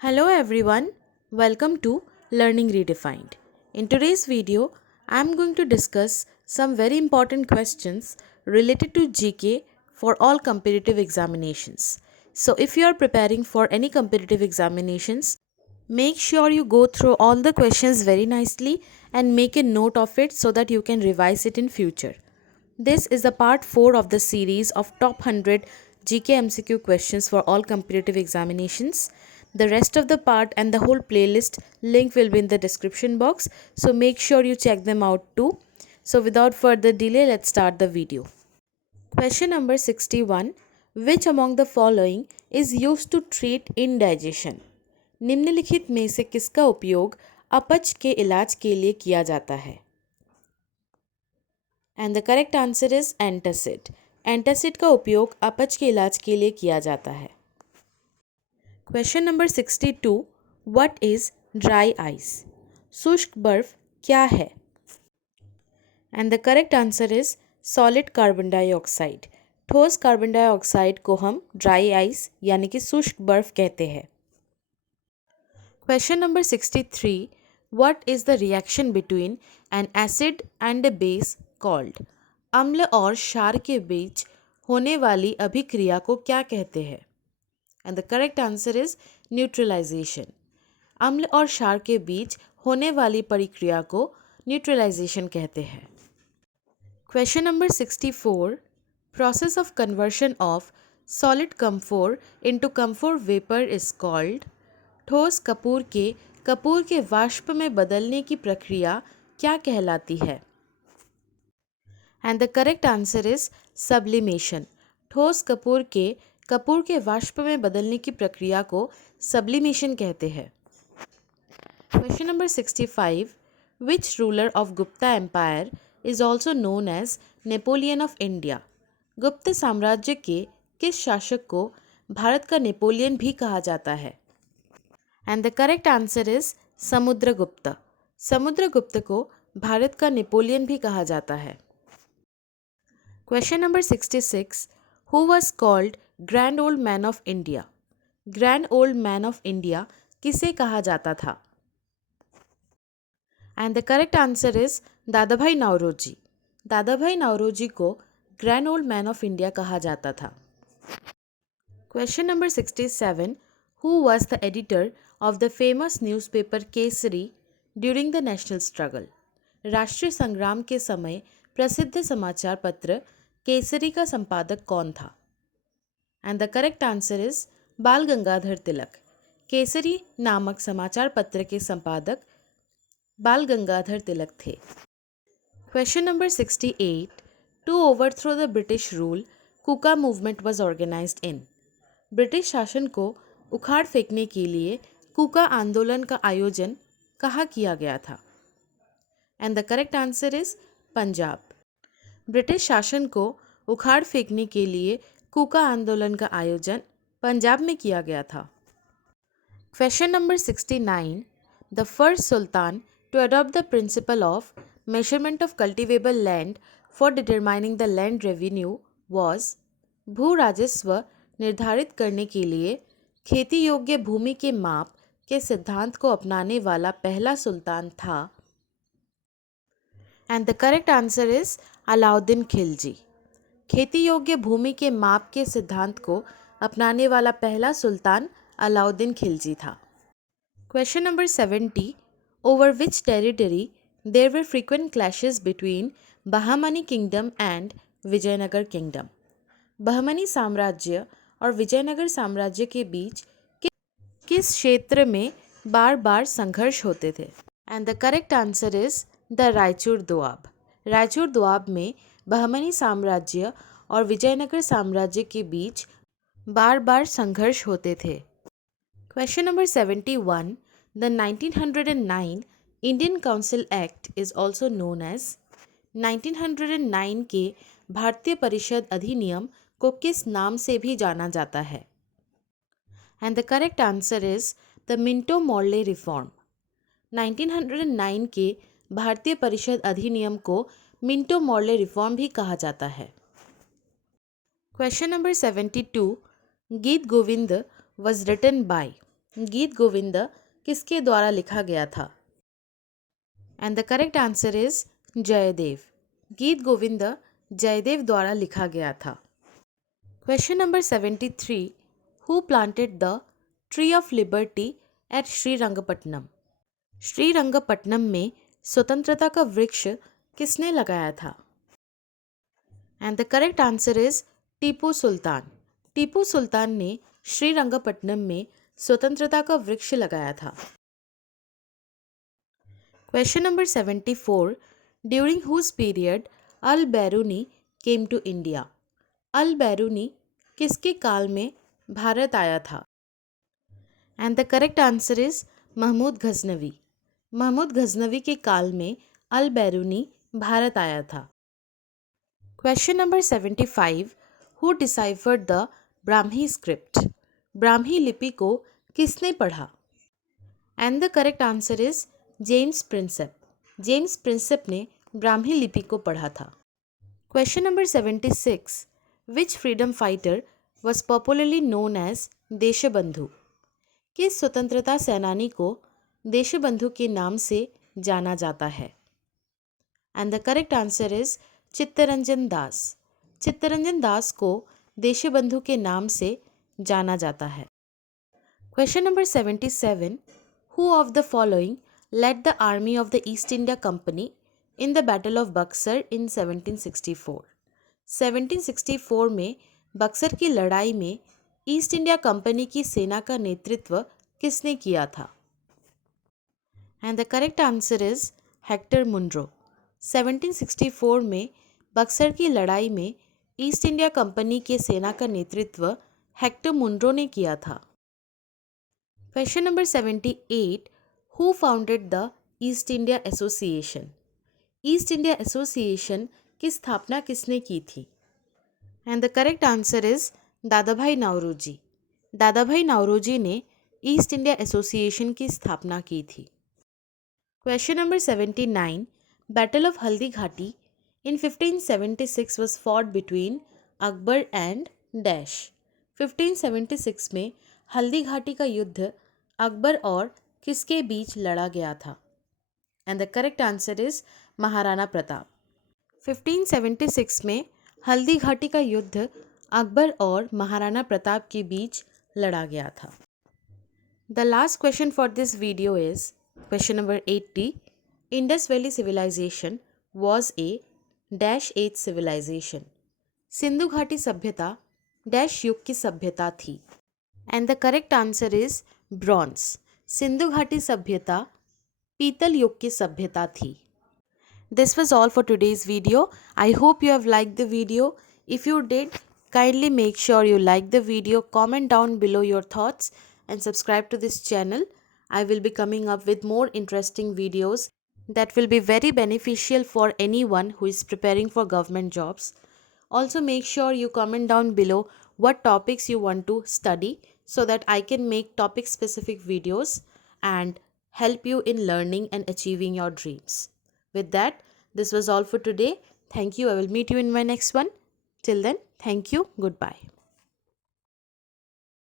Hello everyone, welcome to Learning Redefined. In today's video, I am going to discuss some very important questions related to GK for all competitive examinations. So if you are preparing for any competitive examinations, make sure you go through all the questions very nicely and make a note of it so that you can revise it in future. This is the part 4 of the series of top 100 GK MCQ questions for all competitive examinations. The rest of the part and the whole playlist link will be in the description box, so make sure you check them out too. So without further delay, let's start the video. Question number 61. Which among the following is used to treat indigestion? निम्नलिखित में से किसका उपयोग अपच के इलाज के लिए किया जाता है? And the correct answer is antacid. Antacid का उपयोग अपच के इलाज के लिए किया जाता है. Question number 62. What is dry ice? शुष्क बर्फ क्या है? And the correct answer is solid carbon dioxide. ठोस कार्बन डाइऑक्साइड को हम ड्राई आइस यानी कि शुष्क बर्फ कहते हैं. Question number 63. What is the reaction between N acid and a base called? अम्ल और क्षार के बीच होने वाली अभिक्रिया को क्या कहते हैं? And the correct answer is neutralization. अम्ल और क्षार के बीच होने वाली प्रक्रिया को न्यूट्रलाइजेशन कहते हैं. Question number 64. Process of conversion of solid camphor into camphor vapour is called? ठोस कपूर के वाष्प में बदलने की प्रक्रिया क्या कहलाती है? And the correct answer is sublimation. ठोस कपूर के वाष्प में बदलने की प्रक्रिया को सब्लिमेशन कहते हैं. Question number 65. Which ruler of Gupta empire is also known as Napoleon of India? Gupta साम्राज्य के किस शासक को भारत का नेपोलियन भी कहा जाता है? And the correct answer is Samudragupta. Samudragupta को भारत का नेपोलियन भी कहा जाता है. Question number 66. Who was called grand old man of India? Grand old man of India किसे कहा जाता था? And the correct answer is Dadabhai Naoroji. Dadabhai Naoroji को grand old man of India कहा जाता था. Question number 67. Who was the editor of the famous newspaper Kesari during the national struggle? राष्ट्रीय संग्राम के समय प्रसिद्ध समाचार पत्र केसरी का संपादक कौन था? And the correct answer is बाल गंगाधर तिलक. केसरी नामक समाचार पत्र के संपादक बाल गंगाधर तिलक थे. Question number 68. To overthrow the British rule Kuka movement was organized in? British शासन को उखाड़ फेंकने के लिए कूका आंदोलन का आयोजन कहाँ किया गया था? And the correct answer is Punjab. British शासन को उखाड़ फेंकने के लिए कूका आंदोलन का आयोजन पंजाब में किया गया था. Question number 69. The first sultan to adopt the principle of measurement of cultivable land for determining the land revenue was? भू राजस्व निर्धारित करने के लिए खेती योग्य भूमि के माप के सिद्धांत को अपनाने वाला पहला सुल्तान था. And the correct answer is Alauddin Khilji. खेती योग्य भूमि के माप के सिद्धांत को अपनाने वाला पहला सुल्तान अलाउद्दीन खिलजी था. Question number 70. Over which territory there were frequent clashes between Bahamani kingdom and Vijayanagar kingdom? Bahmani साम्राज्य और विजयनगर साम्राज्य के बीच किस क्षेत्र में बार बार संघर्ष होते थे? And the correct answer is the Raichur Doab. Raichur Doab में बहमनी साम्राज्य और विजयनगर साम्राज्य के बीच बार बार संघर्ष होते थे. Question number 71. The 1909 Indian council act is also known as? 1909 के भारतीय परिषद अधिनियम को किस नाम से भी जाना जाता है? And the correct answer is the Minto Morley reform. 1909 के भारतीय परिषद अधिनियम को मिंटो मॉर्ले रिफॉर्म भी कहा जाता है. Question number 72. गीत गोविंद वॉज रिटन बाय? गीत गोविंद किसके द्वारा लिखा गया था? And the correct answer is Jaydev. Geet Govind Jaydev द्वारा लिखा गया था। Question number 73, who planted the tree of liberty at Srirangapatnam? Srirangapatnam में स्वतंत्रता का वृक्ष किसने लगाया था? And the correct answer is Tipu Sultan. Tipu Sultan ने श्रीरंगपट्टनम में स्वतंत्रता का वृक्ष लगाया था। Question number 74, during whose period Al Biruni came to India? अल बैरूनी किसके काल में भारत आया था? And the correct answer is Mahmud Ghaznavi. Mahmud Ghaznavi के काल में अल बैरूनी भारत आया था। Question number 75, who deciphered the Brahmi script? Brahmi लिपि को किसने पढ़ा? And the correct answer is James Prinsep. James Prinsep ने ब्राह्मी लिपि को पढ़ा था। Question number 76, which freedom fighter was popularly known as Deshbandhu? किस स्वतंत्रता सेनानी को देशबंधु के नाम से जाना जाता है? And the correct answer is Chittaranjan Das. Chittaranjan Das को देशबंधु के नाम से जाना जाता है। Question number 77, who of the following led the army of the East India Company in the battle of Buxar in 1764? 1764 में बक्सर की लड़ाई में ईस्ट इंडिया कंपनी की सेना का नेतृत्व किसने किया था? And the correct answer is Hector Munro. 1764 में बक्सर की लड़ाई में ईस्ट इंडिया कंपनी के सेना का नेतृत्व हेक्टर मुनरो ने किया था। Question number 78, who founded the East India Association? East India Association की स्थापना किसने की थी? And the correct answer is Dadabhai Naoroji. Dadabhai Naoroji ने ईस्ट इंडिया एसोसिएशन की स्थापना की थी। Question number 79, battle of Haldi Ghati in 1576 was fought between Akbar and dash. 1576 में हल्दी घाटी का युद्ध अकबर और किसके बीच लड़ा गया था? And the correct answer is Maharana Pratap. 1576 में हल्दी घाटी का युद्ध अकबर और महाराणा प्रताप के बीच लड़ा गया था। The last question for this video is question number 80, Indus valley civilization was a dash age civilization. Sindhu घाटी सभ्यता डैश युग की सभ्यता थी? And the correct answer is bronze. Sindhu घाटी सभ्यता पीतल युग की सभ्यता थी। This was all for today's video. I hope you have liked the video. If you did, kindly make sure you like the video, comment down below your thoughts and subscribe to this channel. I will be coming up with more interesting videos that will be very beneficial for anyone who is preparing for government jobs. Also make sure you comment down below what topics you want to study so that I can make topic specific videos and help you in learning and achieving your dreams. With that, this was all for today. Thank you. I will meet you in my next one. Till then, thank you. Goodbye.